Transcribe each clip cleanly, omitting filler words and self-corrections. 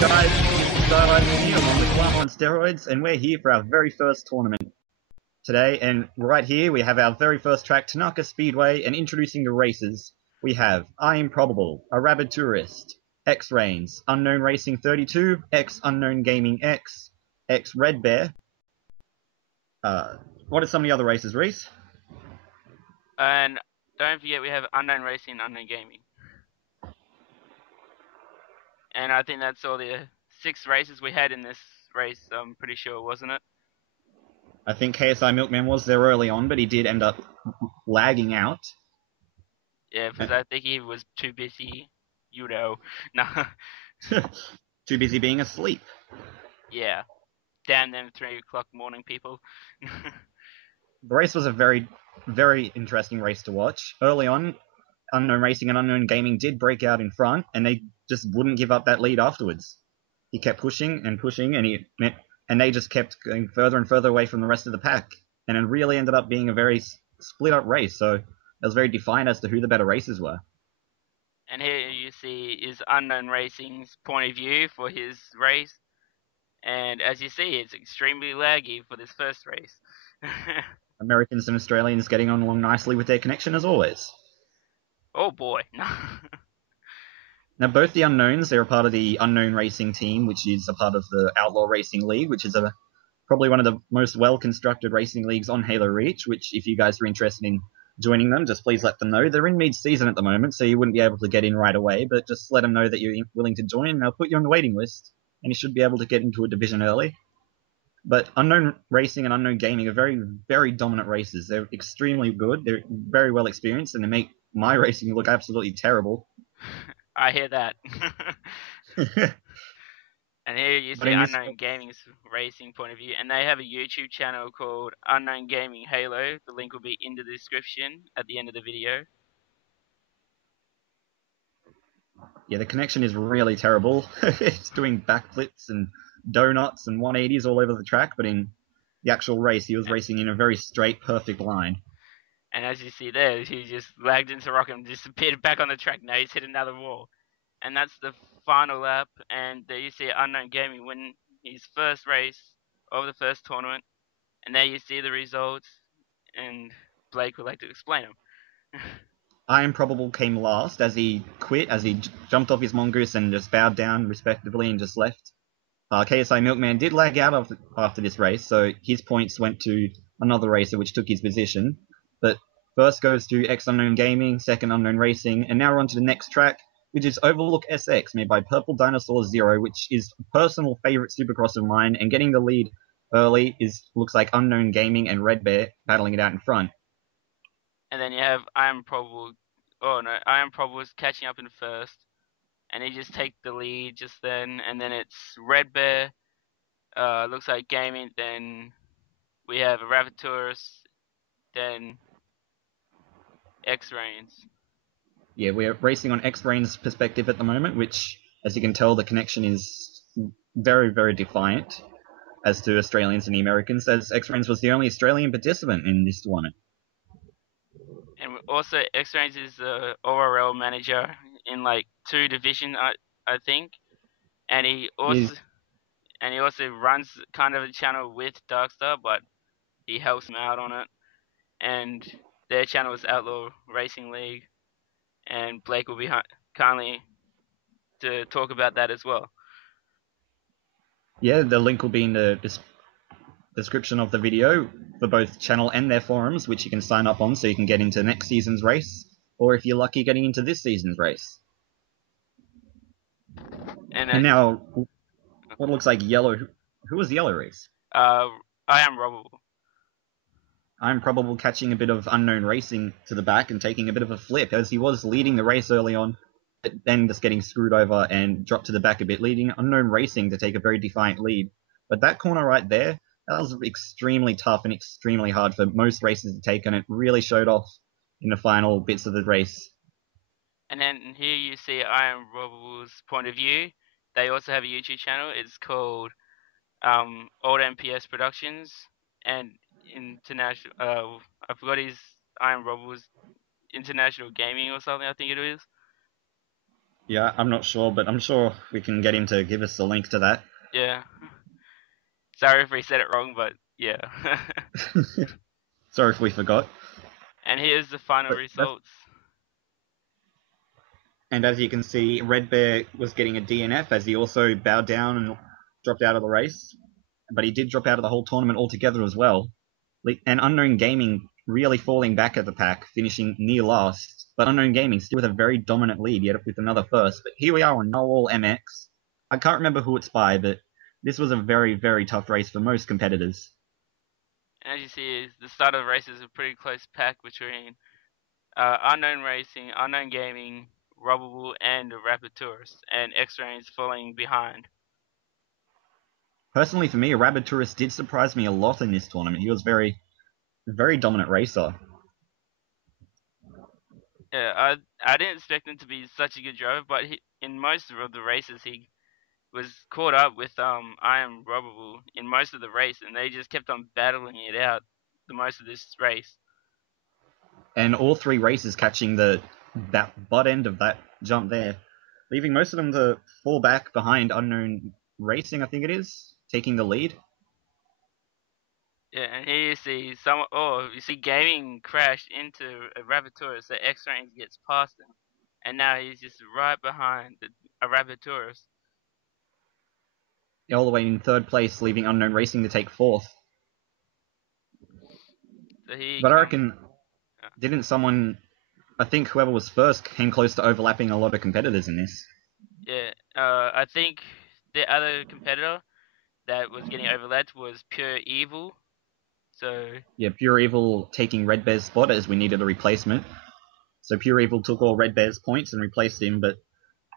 Guys, Stylisin here, I'm with Lama on steroids, and we're here for our very first tournament today. And right here, we have our very first track, Tanaka Speedway, and introducing the races, we have I Improbable, A Rabid Tourist, X Reigns, Unknown Racing 32, X Unknown Gaming X, X Red Bear. What are some of the other races, Reese? And don't forget we have Unknown Racing and Unknown Gaming. And I think that's all the 6 races we had in this race, I'm pretty sure, wasn't it? I think KSI Milkman was there early on, but he did end up lagging out. Yeah, because I think he was too busy, Nah. Too busy being asleep. Yeah. Damn them 3 o'clock morning people. The race was a very, very interesting race to watch. Early on, Unknown Racing and Unknown Gaming did break out in front, and they just wouldn't give up that lead afterwards. He kept pushing and pushing, and they just kept going further and further away from the rest of the pack. And it really ended up being a very split-up race, so it was very defined as to who the better racers were. And here you see is Unknown Racing's point of view for his race. And as you see, it's extremely laggy for this first race. Americans and Australians getting on along nicely with their connection as always. Oh boy. Now, both the Unknowns, they're a part of the Unknown Racing team, which is a part of the Outlaw Racing League, which is probably one of the most well-constructed racing leagues on Halo Reach, which if you guys are interested in joining them, just please let them know. They're in mid-season at the moment, so you wouldn't be able to get in right away, but just let them know that you're willing to join, and they'll put you on the waiting list, and you should be able to get into a division early. But Unknown Racing and Unknown Gaming are very, very dominant racers. They're extremely good, they're very well experienced, and they make my racing look absolutely terrible. I hear that. And here you see Unknown Gaming's racing point of view, and they have a YouTube channel called Unknown Gaming Halo. The link will be in the description at the end of the video. Yeah, the connection is really terrible. It's doing backflips and donuts and 180s all over the track, but in the actual race, he was racing in a very straight, perfect line. And as you see there, he just lagged into rock and disappeared back on the track. Now he's hit another wall. And that's the final lap, and there you see Unknown Gaming win his first race of the first tournament. And there you see the results, and Blake would like to explain them. I Improbable came last as he quit, as he jumped off his mongoose and just bowed down respectively and just left. KSI Milkman did lag out after this race, so his points went to another racer which took his position. But first goes to X Unknown Gaming, second Unknown Racing, and now we're on to the next track, which is Overlook SX, made by Purple Dinosaur Zero, which is a personal favorite supercross of mine, and getting the lead early looks like Unknown Gaming and Red Bear battling it out in front. And then you have I Improbable. Oh no, I Improbable is catching up in first, and he just take the lead just then. And then it's Red Bear. Looks like Gaming. Then we have a Rabbit Tourist. Then X Reigns. Yeah, we're racing on X Reigns' perspective at the moment, which, as you can tell, the connection is very, very defiant as to Australians and the Americans, as X Reigns was the only Australian participant in this tournament. And also, X Reigns is the ORL manager in like 2 divisions, I think. And he also runs kind of a channel with Darkstar, but he helps him out on it. And their channel is Outlaw Racing League, and Blake will be kindly to talk about that as well. Yeah, the link will be in the description of the video for both channel and their forums, which you can sign up on so you can get into next season's race, or if you're lucky, getting into this season's race. And now, what looks like yellow. Who was yellow, Reese? I Am Probable. I'm probably catching a bit of Unknown Racing to the back and taking a bit of a flip, as he was leading the race early on, but then just getting screwed over and dropped to the back a bit, leading Unknown Racing to take a very defiant lead. But that corner right there, that was extremely tough and extremely hard for most racers to take, and it really showed off in the final bits of the race. And then here you see I Am Probable's point of view. They also have a YouTube channel. It's called Old MPS Productions, and international. I forgot his I Am Probable's International Gaming or something. I think it is. Yeah, I'm not sure, but I'm sure we can get him to give us a link to that. Yeah. Sorry if we said it wrong, but yeah. Sorry if we forgot. And here's the final But that's, results. and as you can see, Red Bear was getting a DNF as he also bowed down and dropped out of the race. But he did drop out of the whole tournament altogether as well. And Unknown Gaming really falling back at the pack, finishing near last. But Unknown Gaming still with a very dominant lead, yet with another first. But here we are on Noel MX. I can't remember who it's by, but this was a very, very tough race for most competitors. And as you see, the start of the race is a pretty close pack between Unknown Racing, Unknown Gaming, Rubbable, and Rapid Tourist, and X-Rays falling behind. Personally, for me, a Rabid Tourist did surprise me a lot in this tournament. He was very dominant racer. Yeah, I didn't expect him to be such a good driver, but in most of the races he was caught up with I Am Rubbable in most of the race, and they just kept on battling it out the most of this race. And all three races catching that butt end of that jump there, leaving most of them to fall back behind Unknown Racing, I think it is, taking the lead. Yeah, and here you see you see Gaming crashed into a Rabbitourus, so X-Range gets past him, and now he's just right behind a Rabbitourus. All the way in third place, leaving Unknown Racing to take fourth. So here he But I comes. reckon, didn't someone, I think whoever was first came close to overlapping a lot of competitors in this. Yeah, I think the other competitor that was getting overlapped was Pure Evil. So Yeah, Pure Evil taking Red Bear's spot as we needed a replacement. So Pure Evil took all Red Bear's points and replaced him, but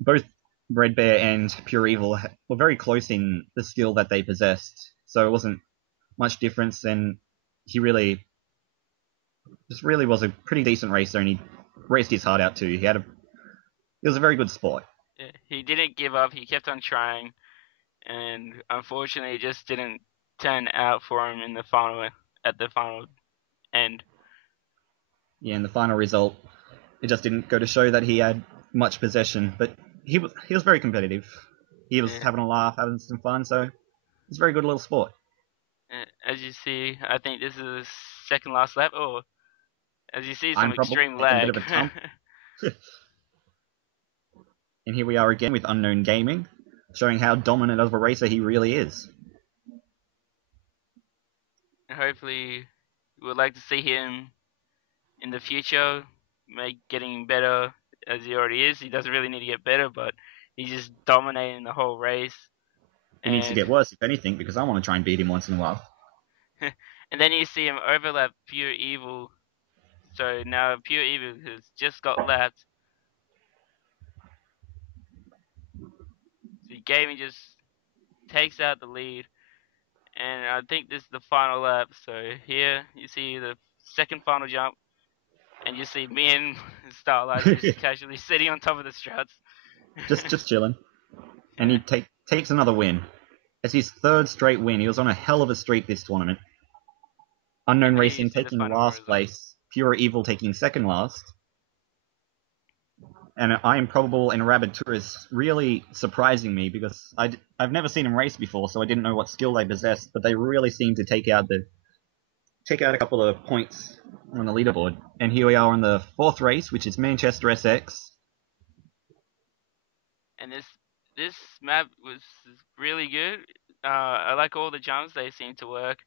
both Red Bear and Pure Evil were very close in the skill that they possessed. So it wasn't much difference, and he really just really was a pretty decent racer, and he raced his heart out too. It was a very good sport. yeah, he didn't give up. He kept on trying, and unfortunately, it just didn't turn out for him in the final at the final end. Yeah, and the final result, it just didn't go to show that he had much possession, but he was very competitive. He was Yeah. having a laugh, having some fun, so it's a very good little sport. As you see, I think this is the second last lap. Or as you see, some I'm probably extreme taking a bit of lag. a jump, and here we are again with Unknown Gaming, showing how dominant of a racer he really is. Hopefully, we would like to see him in the future, getting better as he already is. He doesn't really need to get better, but he's just dominating the whole race. He needs to And get worse, if anything, because I want to try and beat him once in a while. and then you see him overlap Pure Evil. So now Pure Evil has just got lapped. So Gaming just takes out the lead, and I think this is the final lap. So here you see the second final jump, and you see me and Starlight just casually sitting on top of the struts. just chilling. And Yeah. he takes another win. It's his third straight win. He was on a hell of a streak this tournament. Unknown And here you Racing see the taking final last result. place, Pure Evil taking second last, and I Am Probable and Rabid Tourist really surprising me because I've never seen them race before, so I didn't know what skill they possessed, but they really seemed to take out a couple of points on the leaderboard. And here we are on the fourth race, which is Manchester SX. And this map was really good. I like all the jumps; they seem to work.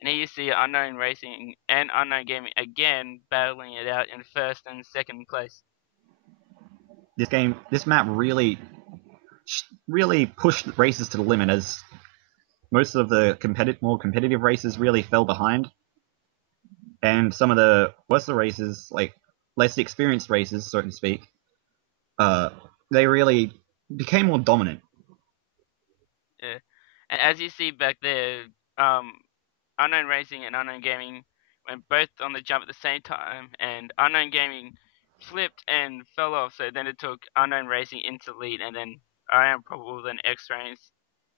And here you see Unknown Racing and Unknown Gaming again battling it out in first and second place. This map really pushed races to the limit as most of the more competitive races really fell behind, and some of the worse races, like less experienced races, so to speak, uh, they really became more dominant. Yeah. And as you see back there, um, Unknown Racing and Unknown Gaming went both on the jump at the same time, and Unknown Gaming flipped and fell off. So then it took Unknown Racing into lead, and then I Am Probable, then X-Rays,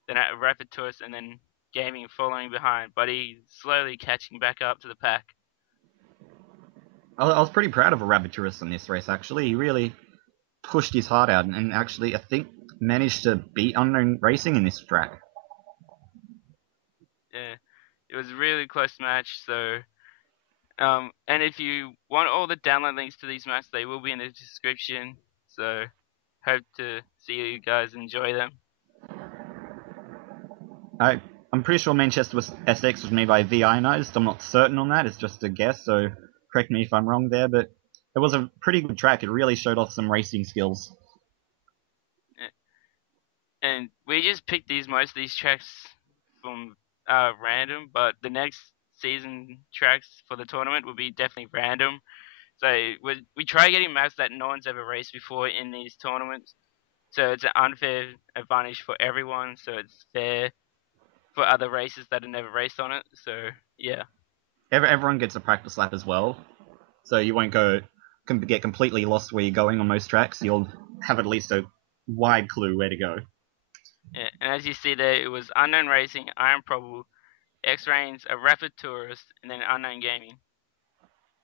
then at Rapid Tourist, and then Gaming following behind. But he's slowly catching back up to the pack. I was pretty proud of a Rabbit Tourist in this race, actually. He really pushed his heart out and actually, I think, managed to beat Unknown Racing in this track. Yeah, it was a really close match. So, and if you want all the download links to these maps, they will be in the description. So, hope to see you guys enjoy them. I'm pretty sure Manchester SX was made by Ionized. I'm not certain on that. It's just a guess, so correct me if I'm wrong there. But it was a pretty good track. It really showed off some racing skills. And we just picked most of these tracks from random, but the next season tracks for the tournament will be definitely random. So we try getting maps that no one's ever raced before in these tournaments. So it's an unfair advantage for everyone. So it's fair for other races that have never raced on it. So yeah. Everyone gets a practice lap as well, so you won't get completely lost where you're going on most tracks. You'll have at least a wide clue where to go. Yeah, and as you see there, it was Unknown Racing, Iron Probable, X-Rains, a Rapid Tourist, and then Unknown Gaming.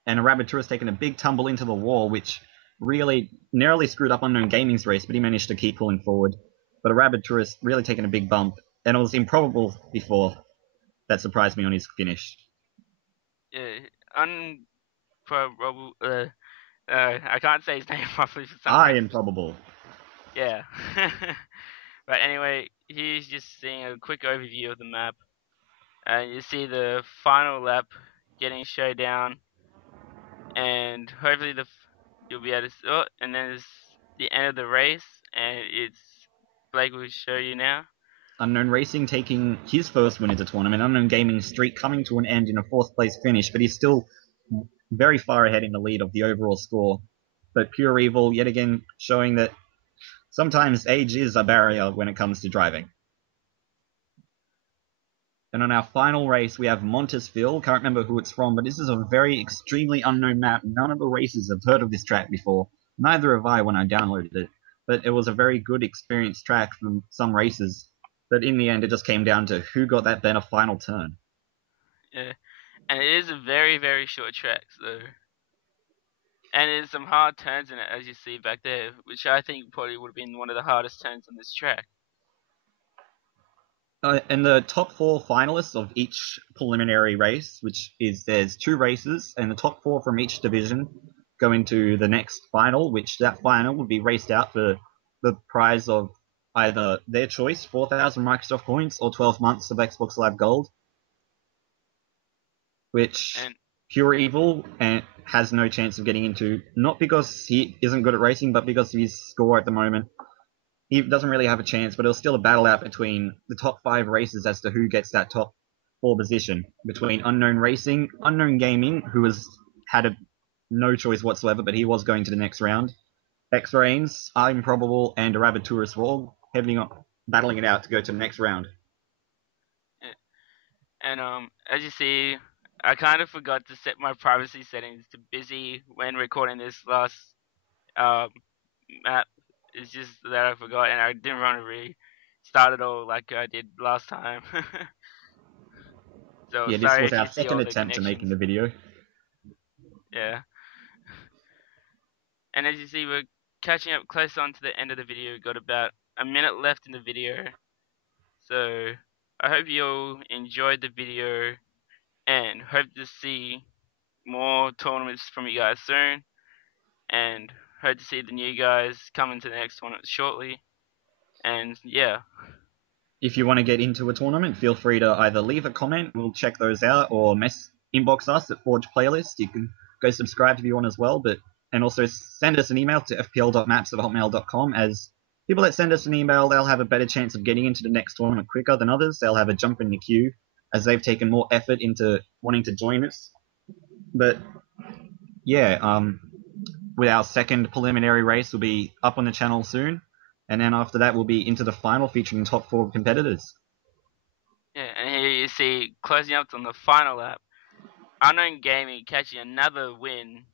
And a Rabbit Tourist taking a big tumble into the wall, which really narrowly screwed up Unknown Gaming's race, but he managed to keep pulling forward. But a Rabbit Tourist really taking a big bump, and it was Improbable before that surprised me on his finish. Yeah, Unprobable. I can't say his name properly for some reason. Improbable. Yeah. But anyway, here's just seeing a quick overview of the map. You see the final lap getting showdown, and hopefully you'll be able to see it. And then it's the end of the race, and it's Blake will show you now. Unknown Racing taking his first win at the tournament. Unknown Gaming's streak coming to an end in a fourth place finish, but he's still very far ahead in the lead of the overall score. But Pure Evil, yet again, showing that sometimes age is a barrier when it comes to driving. And on our final race, we have Montesville. Can't remember who it's from, but this is a very extremely unknown map. None of the racers have heard of this track before. Neither have I when I downloaded it. But it was a very good experienced track from some races. But in the end, it just came down to who got that better final turn. Yeah, and it is a very, very short track, so. And there's some hard turns in it, as you see back there, which I think probably would have been one of the hardest turns on this track. And the top four finalists of each preliminary race, there's 2 races, and the top 4 from each division go into the next final, which that final will be raced out for the prize of either their choice, 4,000 Microsoft points, or 12 months of Xbox Live Gold, which Pure Evil has no chance of getting into, not because he isn't good at racing, but because of his score at the moment. He doesn't really have a chance, but it'll still a battle out between the top 5 races as to who gets that top 4 position, between Unknown Racing, Unknown Gaming, who has had no choice whatsoever, but he was going to the next round, X-Rains, Improbable, and a Rabbit Tourist were all battling it out to go to the next round. And as you see, I kind of forgot to set my privacy settings to busy when recording this last map. It's just that I forgot, and I didn't want to restart it all like I did last time. So yeah, this sorry was if our you see second all the attempt to making the connections. video. Yeah. And as you see, we're catching up close on to the end of the video. We've got about a minute left in the video. So I hope you all enjoyed the video and hope to see more tournaments from you guys soon. And hope to see the new guys coming to the next tournament shortly. And yeah. If you want to get into a tournament, feel free to either leave a comment, we'll check those out, or inbox us at Forge Playlist. You can go subscribe if you want as well, and also send us an email to fpl.maps@hotmail.com, as people that send us an email, they'll have a better chance of getting into the next tournament quicker than others. They'll have a jump in the queue, as they've taken more effort into wanting to join us. But yeah, with our second preliminary race will be up on the channel soon, and then after that we'll be into the final featuring top 4 competitors. Yeah, and here you see closing up on the final lap, Unknown Gaming catching another win.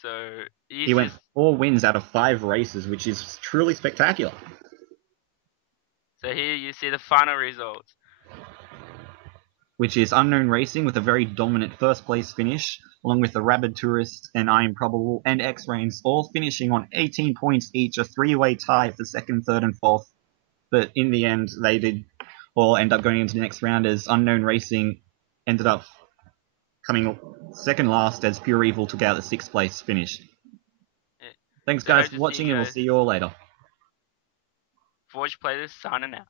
So he went 4 wins out of 5 races, which is truly spectacular. So here you see the final results. which is Unknown Racing with a very dominant first place finish, along with the Rabid Tourist and I Am Probable and X-Rains, all finishing on 18 points each, a three-way tie for second, third, and fourth. But in the end, they did all end up going into the next round as Unknown Racing ended up coming second last as Pure Evil took out the sixth place finish. Thanks, So guys, hope for to see watching, you and we'll guys. see you all later. Forge Players signing out.